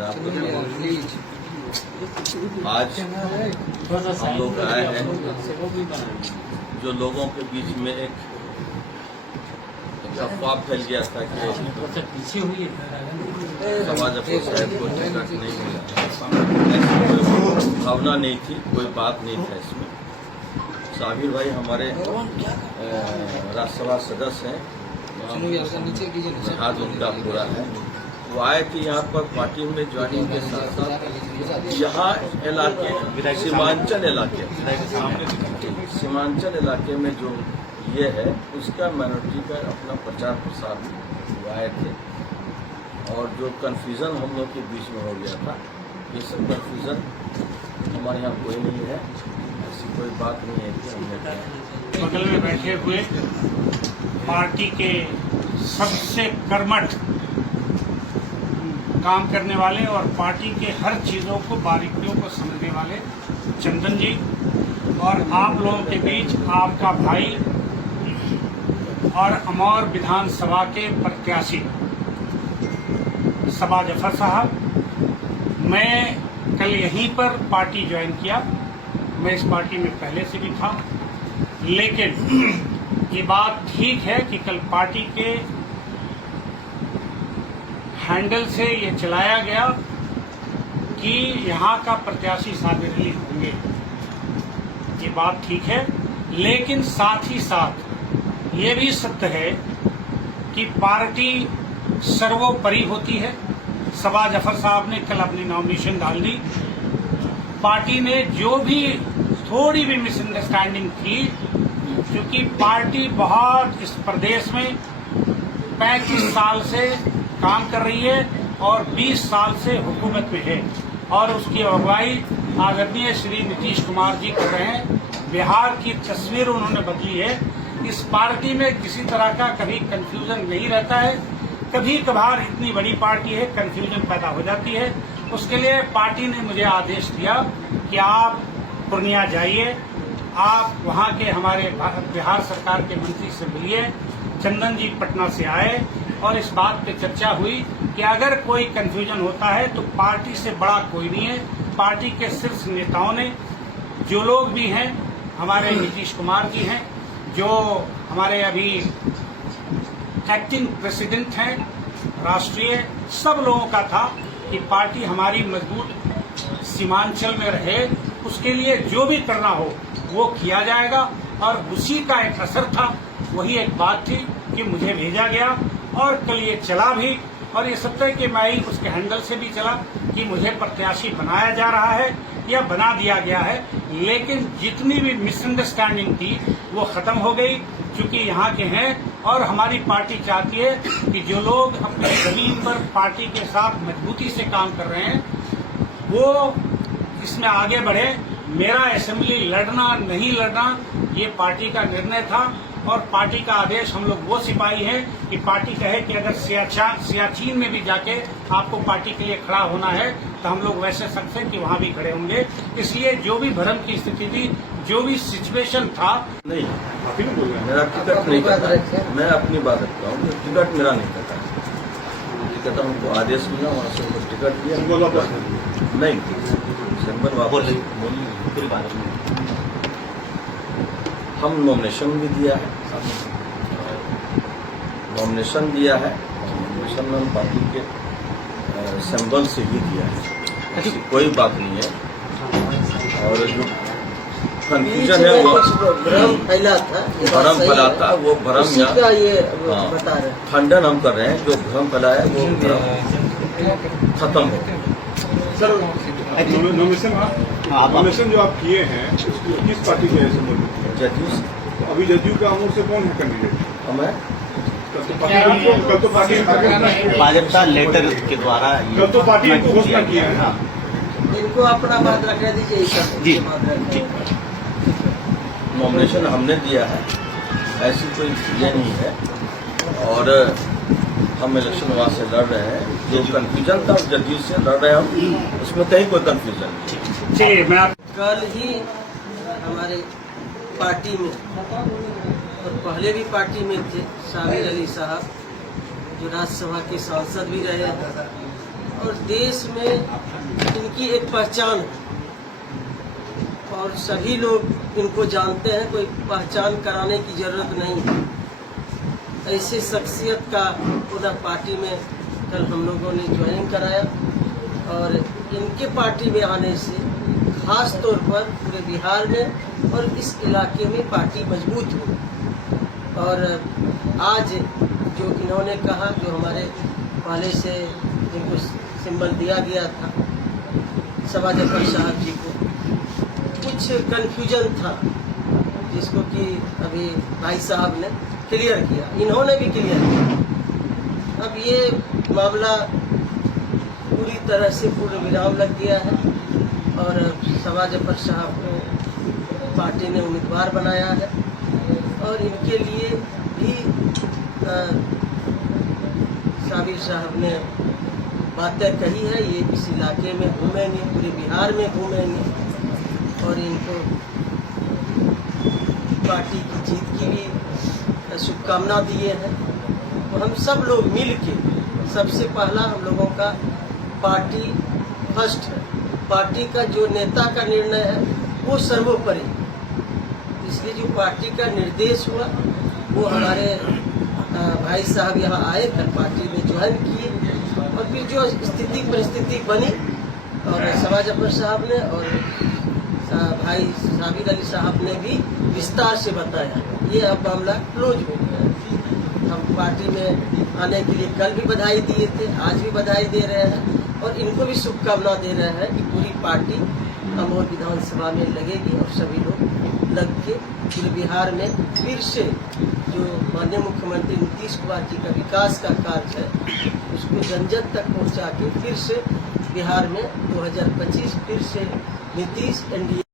आदाब। आज हम लोग आए हैं जो लोगों के बीच में एक अफवाह फैल गया था कि सवा जफर साहब को टिकट नहीं मिला, ऐसी कोई भावना नहीं थी, कोई बात नहीं था इसमें। साबिर भाई हमारे राज्यसभा सदस्य हैं, जहाज उनका पूरा है। वो आए थे यहाँ पर पार्टी में ज्वाइनिंग के साथ साथ यहाँ इलाके सीमांचल इलाके में जो ये है उसका माइनॉरिटी का अपना प्रचार प्रसार वो आए थे। और जो कन्फ्यूज़न हम लोग के बीच में हो गया था, ये सब कन्फ्यूज़न हमारे यहाँ कोई नहीं है, ऐसी कोई बात नहीं है कि हमने बगल में बैठे हुए पार्टी के सबसे कर्मठ काम करने वाले और पार्टी के हर चीज़ों को बारीकियों को समझने वाले चंदन जी और आप लोगों के बीच आपका भाई और अमौर विधानसभा के प्रत्याशी सबा जफर साहब। मैं कल यहीं पर पार्टी ज्वाइन किया। मैं इस पार्टी में पहले से भी था, लेकिन ये बात ठीक है कि कल पार्टी के हैंडल से ये चलाया गया कि यहाँ का प्रत्याशी साबिर अली होंगे। ये बात ठीक है, लेकिन साथ ही साथ ये भी सत्य है कि पार्टी सर्वोपरि होती है। सबा जफर साहब ने कल अपनी नॉमिनेशन डाल दी। पार्टी ने जो भी थोड़ी भी मिसअंडरस्टैंडिंग थी, क्योंकि पार्टी बहुत इस प्रदेश में 35 साल से काम कर रही है और 20 साल से हुकूमत में है और उसकी अगुवाई आदरणीय श्री नीतीश कुमार जी कर रहे हैं। बिहार की तस्वीर उन्होंने बदली है। इस पार्टी में किसी तरह का कभी कंफ्यूजन नहीं रहता है। कभी कभार इतनी बड़ी पार्टी है, कंफ्यूजन पैदा हो जाती है। उसके लिए पार्टी ने मुझे आदेश दिया कि आप पूर्णिया जाइए, आप वहाँ के हमारे बिहार सरकार के मंत्री से मिलिए। चंदन जी पटना से आए और इस बात पे चर्चा हुई कि अगर कोई कंफ्यूजन होता है तो पार्टी से बड़ा कोई नहीं है। पार्टी के शीर्ष नेताओं ने, जो लोग भी हैं, हमारे नीतीश कुमार जी हैं, जो हमारे अभी एक्टिंग प्रेसिडेंट हैं राष्ट्रीय, सब लोगों का था कि पार्टी हमारी मजबूत सीमांचल में रहे। उसके लिए जो भी करना हो वो किया जाएगा और उसी का एक असर था। वही एक बात थी कि मुझे भेजा गया और कल ये चला भी। और ये सत्य है कि मैं ही उसके हैंडल से भी चला कि मुझे प्रत्याशी बनाया जा रहा है या बना दिया गया है। लेकिन जितनी भी मिसअंडरस्टैंडिंग थी वो खत्म हो गई, क्योंकि यहाँ के हैं और हमारी पार्टी चाहती है कि जो लोग अपने जमीन पर पार्टी के साथ मजबूती से काम कर रहे हैं वो इसमें आगे बढ़े। मेरा असेंबली लड़ना नहीं लड़ना ये पार्टी का निर्णय था और पार्टी का आदेश। हम लोग वो सिपाही हैं कि पार्टी कहे कि अगर सियाचिन में भी जाके आपको पार्टी के लिए खड़ा होना है तो हम लोग वैसे सकते हैं कि वहाँ भी खड़े होंगे। इसलिए जो भी भ्रम की स्थिति थी, जो भी सिचुएशन था, नहीं मेरा टिकट नहीं करता। मैं अपनी बात रखता हूँ, टिकट मेरा नहीं करता। टिकट हमको आदेश मिला, वहाँ से हमको टिकट दिया नहीं। सिंपल वापस हम नॉमिनेशन भी दिया है, नॉमिनेशन में पार्टी के सिंबल से ही दिया है, ऐसी कोई बात नहीं है। और जो कंफ्यूजन है वो भ्रम फैलाता, वो भ्रम खंडन हम कर रहे हैं। जो भ्रम फैलाया वो भ्रम खत्म हो गया। सर, नॉमिनेशन जो आप किए हैं किस पार्टी के हैं? जदयू। अभी जदयू का अमूर से कौन है कैंडिडेट? हमें कल तो पार्टी भाजपा लेटर के द्वारा कल तो पार्टी इनको घोषणा किया है ना। इनको अपना बात रखने दीजिए जी। नॉमिनेशन हमने दिया है, ऐसी कोई चीजें नहीं है। और हम इलेक्शन वहाँ से लड़ रहे हैं। जो कंफ्यूजन था जदयू से लड़ रहे हैं हम, उसमें कहीं कोई कंफ्यूजन नहीं। कल ही हमारे पार्टी में और पहले भी पार्टी में थे साबिर अली साहब, जो राज्यसभा के सांसद भी रहे और देश में इनकी एक पहचान है और सभी लोग इनको जानते हैं, कोई पहचान कराने की जरूरत नहीं है। ऐसे शख्सियत का उधर पार्टी में कल हम लोगों ने ज्वाइनिंग कराया और इनके पार्टी में आने से खास तौर पर पूरे बिहार में और इस इलाके में पार्टी मजबूत हुई। और आज जो इन्होंने कहा, जो हमारे पहले से जिनको सिंबल दिया गया था सभा जफर साहब जी को, कुछ कन्फ्यूजन था जिसको कि अभी भाई साहब ने क्लियर किया, इन्होंने भी क्लियर किया। अब ये मामला पूरी तरह से पूर्ण विराम लग गया है और सभा जफर साहब को पार्टी ने उम्मीदवार बनाया है और इनके लिए भी साबिर साहब ने बातें कही है। ये इस इलाके में घूमेंगे, पूरे बिहार में घूमेंगे और इनको पार्टी की जीत की भी शुभकामना दिए हैं। तो हम सब लोग मिल के, सबसे पहला हम लोगों का पार्टी फर्स्ट है, पार्टी का जो नेता का निर्णय है वो सर्वोपरि, इसलिए जो पार्टी का निर्देश हुआ वो हमारे भाई साहब यहाँ आए, कल पार्टी में ज्वाइन किए और फिर जो स्थिति परिस्थिति बनी और सभा जफर साहब ने और भाई साबिर अली साहब ने भी विस्तार से बताया, ये अब मामला क्लोज हो गया। हम पार्टी में आने के लिए कल भी बधाई दिए थे, आज भी बधाई दे रहे हैं और इनको भी शुभकामना दे रहे हैं कि पूरी पार्टी अमोर विधानसभा में लगेगी और सभी लोग लग के पूरे बिहार में फिर से जो माननीय मुख्यमंत्री नीतीश कुमार जी का विकास का कार्य है उसको जन जन तक पहुंचा के फिर से बिहार में 2025 फिर से नीतीश एनडीए